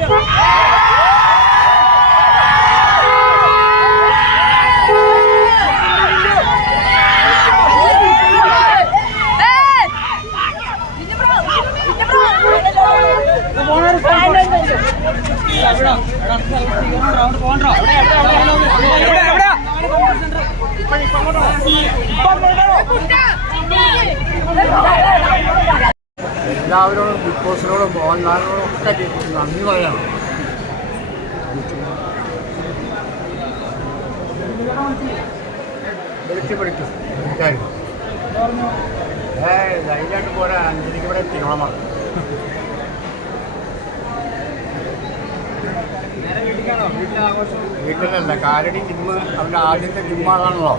được không? ഇവിടെ എല്ലാവരോടും ബിഗ് ബോസിനോടും മോഹൻലാലിനോടും ഒക്കെ നന്ദി പറയണം വിളിച്ചു ഏ ധൈര്യമായിട്ട് പോരാ. ഇവിടെ എത്തിക്കോളാം വീട്ടിലല്ല കാരടി ജിമ്മ് അവന്റെ ആദ്യത്തെ ജിമ്മാണല്ലോ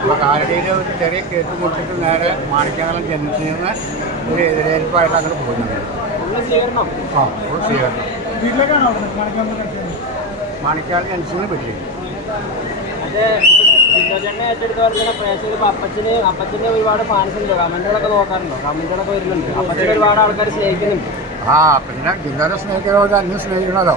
അപ്പോൾ കാലടിയിൽ ഒരു ചെറിയ കേക്ക് കൊടുത്തിട്ട് നേരെ മാണിക്കാനുള്ള ജനിച്ചു നിന്ന് ഒരു എതിരേൽപ്പായിട്ട് അങ്ങനെ പോകുന്നുണ്ട് ആ ഫുൾ സ്വീകരണം മാണിക്കാലം ജനിച്ചതിന് പറ്റി അപ്പച്ചന് അപ്പച്ചന് ഒരുപാട് ഫാൻസ് ഉണ്ട്. കമന്റുകളൊക്കെ നോക്കാറുണ്ടോ. കമന്റുകളൊക്കെ വരുന്നുണ്ട്. അപ്പച്ചന് ഒരുപാട് ആൾക്കാർ സ്നേഹിക്കുന്നുണ്ട്. ആ പിന്നെ ജില്ലാനെ സ്നേഹിക്കുന്നവർ അന്യം സ്നേഹിക്കണമല്ലോ.